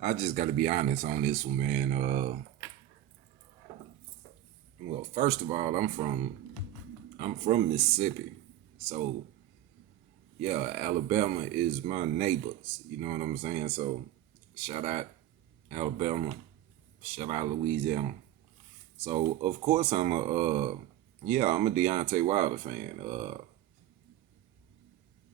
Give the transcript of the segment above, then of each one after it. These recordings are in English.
I just got to be honest on this one, man. Well, first of all, I'm from Mississippi, so yeah, Alabama is my neighbors. You know what I'm saying? So shout out Alabama, shout out Louisiana. So of course I'm a Deontay Wilder fan.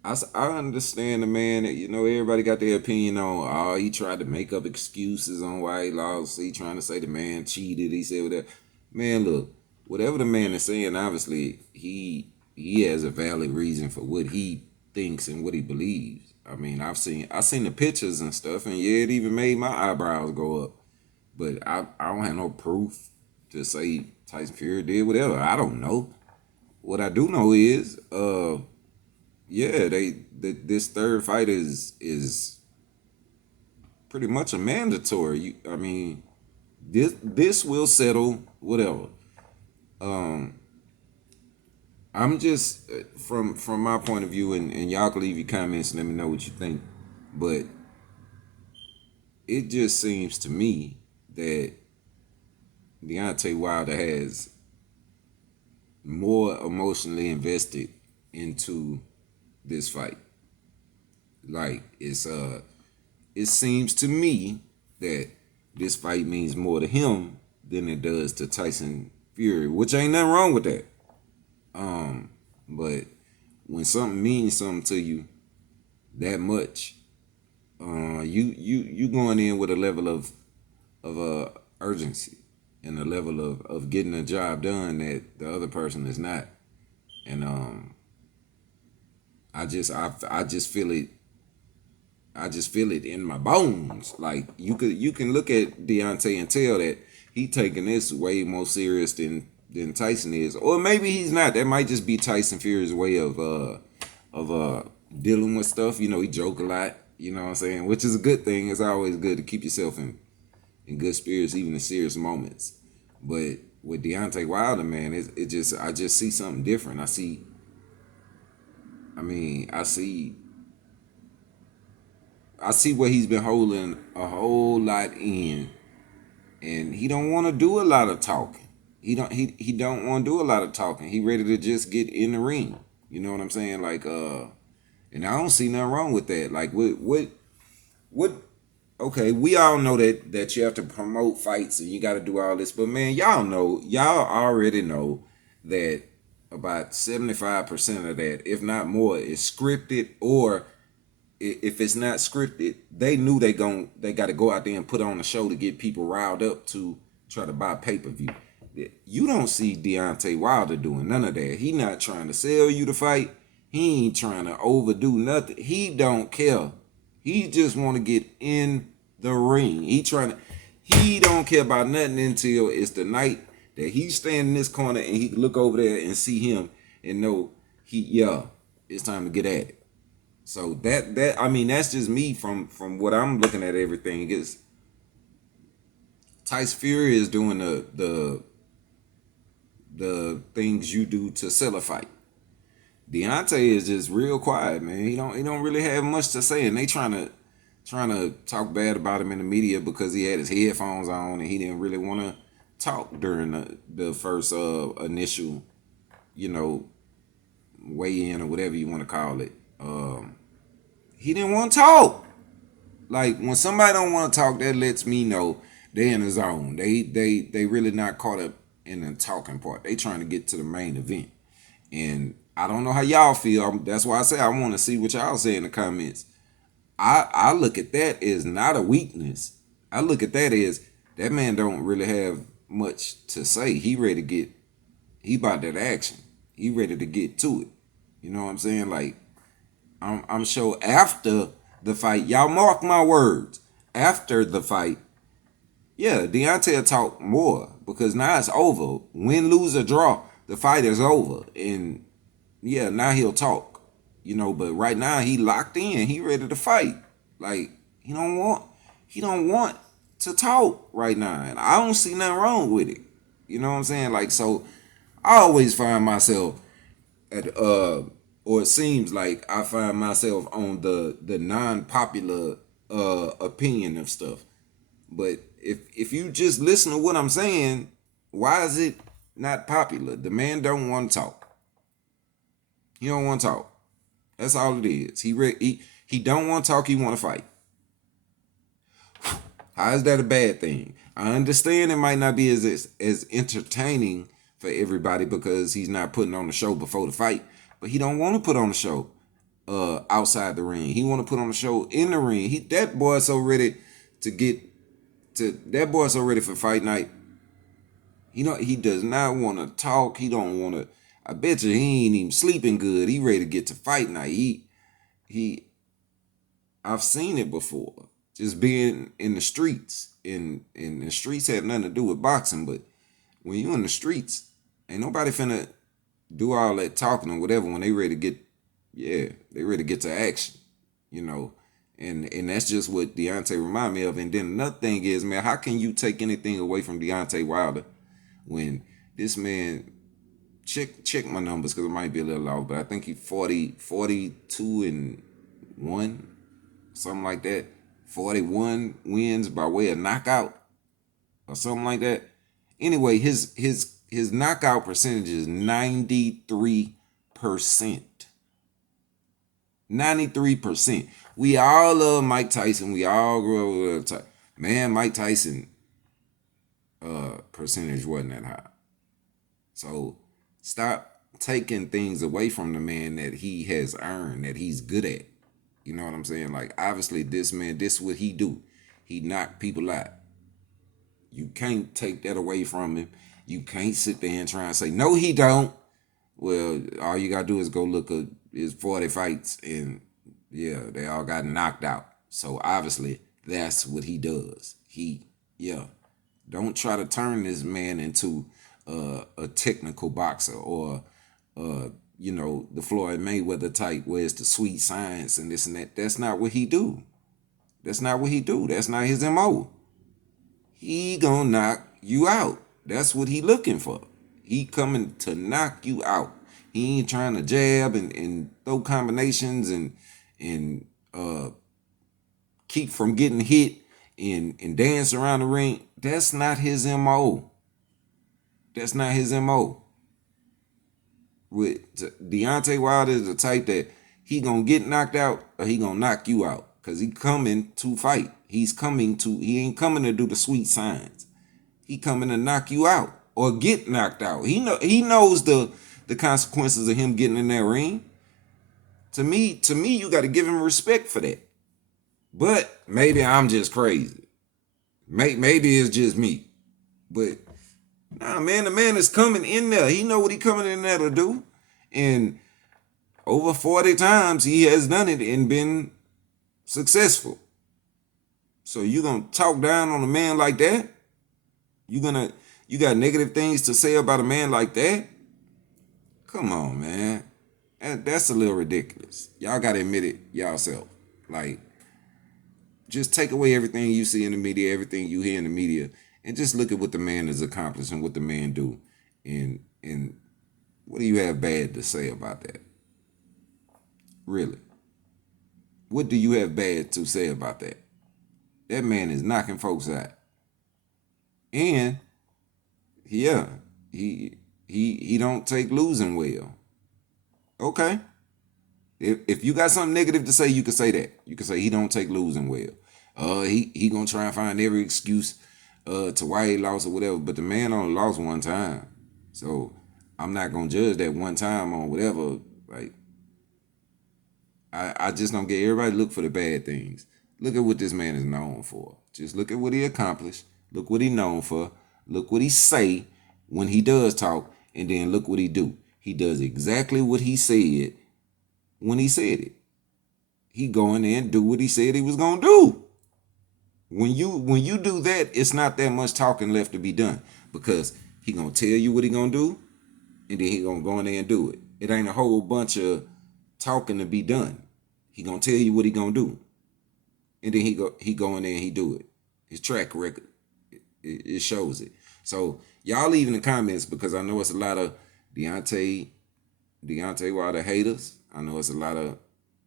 I understand the man that, everybody got their opinion on. Oh, he tried to make up excuses on why he lost. He trying to say the man cheated. He said whatever. Man, look, whatever the man is saying, obviously he has a valid reason for what he thinks and what he believes. I mean, I seen the pictures and stuff, and yeah, it even made my eyebrows go up. But I don't have no proof to say Tyson Fury did whatever. I don't know. What I do know is, yeah, this third fight is pretty much a mandatory. I mean, this will settle whatever. Um, I'm just from my point of view, and y'all can leave your comments and let me know what you think. But it just seems to me that Deontay Wilder has more emotionally invested into this fight. Like it seems to me that this fight means more to him than it does to Tyson Fury, which ain't nothing wrong with that. But when something means something to you that much, you going in with a level of urgency and a level of getting the job done that the other person is not. And I just feel it. I just feel it in my bones. Like you can look at Deontay and tell that he taking this way more serious than Tyson is, or maybe he's not. That might just be Tyson Fury's way of dealing with stuff. He joke a lot. You know what I'm saying, which is a good thing. It's always good to keep yourself in good spirits, even in serious moments. But with Deontay Wilder, man, I just see something different. I mean, I see what he's been holding a whole lot in, and he don't want to do a lot of talking. He don't want to do a lot of talking. He ready to just get in the ring. You know what I'm saying? Like and I don't see nothing wrong with that. Like what okay, we all know that you have to promote fights and you got to do all this, but man, y'all already know that about 75% of that, if not more, is scripted, or if it's not scripted, they knew they got to go out there and put on a show to get people riled up to try to buy pay-per-view. You don't see Deontay Wilder doing none of that. He not trying to sell you the fight. He ain't trying to overdo nothing. He don't care. He just want to get in the ring. He don't care about nothing until it's the night that he stand in this corner and he can look over there and see him and know it's time to get at it. So that I mean, that's just me from what I'm looking at everything. Is Tyson Fury is doing the things you do to sell a fight. Deontay is just real quiet, man. He don't really have much to say, and they trying to talk bad about him in the media because he had his headphones on and he didn't really want to talk during the first initial, you know, weigh in or whatever you want to call it. He didn't want to talk. Like when somebody don't want to talk, that lets me know they in the zone. They really not caught up in the talking part. They trying to get to the main event. And I don't know how y'all feel. That's why I say I want to see what y'all say in the comments. I look at that as not a weakness. I look at that as that man don't really have much to say. He about that action. He ready to get to it. You know what I'm saying? Like I'm sure after the fight, y'all mark my words. After the fight, yeah, Deontay will talk more because now it's over. Win, lose, or draw, the fight is over. And yeah, now he'll talk. But right now he locked in. He ready to fight. Like he don't want to talk right now. And I don't see nothing wrong with it. You know what I'm saying? Like, so I always find myself at or it seems like I find myself on the non-popular opinion of stuff. But if you just listen to what I'm saying, why is it not popular? The man don't want to talk. He don't want to talk. That's all it is. He don't want to talk. He want to fight. How is that a bad thing? I understand it might not be as entertaining for everybody because he's not putting on the show before the fight, but he don't want to put on the show outside the ring. He want to put on the show in the ring. That boy so ready to get to that boy so ready for fight night. He does not want to talk. He don't want to. I bet you he ain't even sleeping good. He ready to get to fight night. He I've seen it before. Just being in the streets. In the streets have nothing to do with boxing, but when you in the streets, ain't nobody finna do all that talking or whatever when they ready to get, they ready to get to action, you know. And that's just what Deontay remind me of. And then another thing is, man, how can you take anything away from Deontay Wilder when this man, check my numbers because it might be a little off, but I think he 42-1, something like that. 41 wins by way of knockout or something like that. Anyway, his knockout percentage is 93%. 93%. We all love Mike Tyson. We all grew up with man, Mike Tyson percentage wasn't that high. So stop taking things away from the man that he has earned, that he's good at. You know what I'm saying? Like, obviously, this man, this is what he do. He knock people out. You can't take that away from him. You can't sit there and try and say, no, he don't. Well, all you got to do is go look at his 40 fights, and, they all got knocked out. So, obviously, that's what he does. Don't try to turn this man into a technical boxer or the Floyd Mayweather type where it's the sweet science and this and that. That's not what he do. That's not what he do. That's not his MO. He gonna knock you out. That's what he looking for. He coming to knock you out. He ain't trying to jab and throw combinations and keep from getting hit and dance around the ring. That's not his MO. That's not his MO. With Deontay Wilder is the type that he gonna get knocked out or he gonna knock you out because he coming to fight. He ain't coming to do the sweet science. He coming to knock you out or get knocked out. He knows the consequences of him getting in that ring. To me, you got to give him respect for that. But maybe I'm just crazy. Maybe it's just me. But nah, man, the man is coming in there. He know what he coming in there to do. And over 40 times he has done it and been successful. So you gonna talk down on a man like that? You got negative things to say about a man like that? Come on, man. That's a little ridiculous. Y'all gotta admit it yourself. Like, just take away everything you see in the media, everything you hear in the media, and just look at what the man has accomplished and what the man do. And what do you have bad to say about that? Really? What do you have bad to say about that? That man is knocking folks out. And he don't take losing well. Okay. If you got something negative to say, you can say that. You can say he don't take losing well. He gonna try and find every excuse to why he lost or whatever. But the man only lost one time, so I'm not gonna judge that one time on whatever. Like, I just don't get everybody look for the bad things. Look at what this man is known for. Just look at what he accomplished. Look what he known for. Look what he say when he does talk, and then look what he do. He does exactly what he said when he said it. He go in there and do what he said he was gonna do. When you do that, it's not that much talking left to be done because he gonna tell you what he gonna do, and then he gonna go in there and do it. It ain't a whole bunch of talking to be done. He gonna tell you what he gonna do, and then he go in there and he do it. His track record, it shows it. So y'all leave in the comments because I know it's a lot of Deontay Wilder haters. I know it's a lot of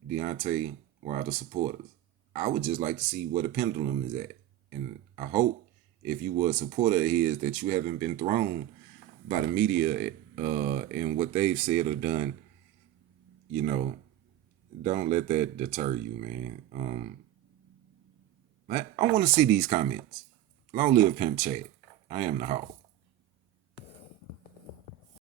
Deontay Wilder supporters. I would just like to see where the pendulum is at. And I hope if you were a supporter of his that you haven't been thrown by the media and what they've said or done. You know, don't let that deter you, man. I want to see these comments. Long live Pimp Chad. I am the hog.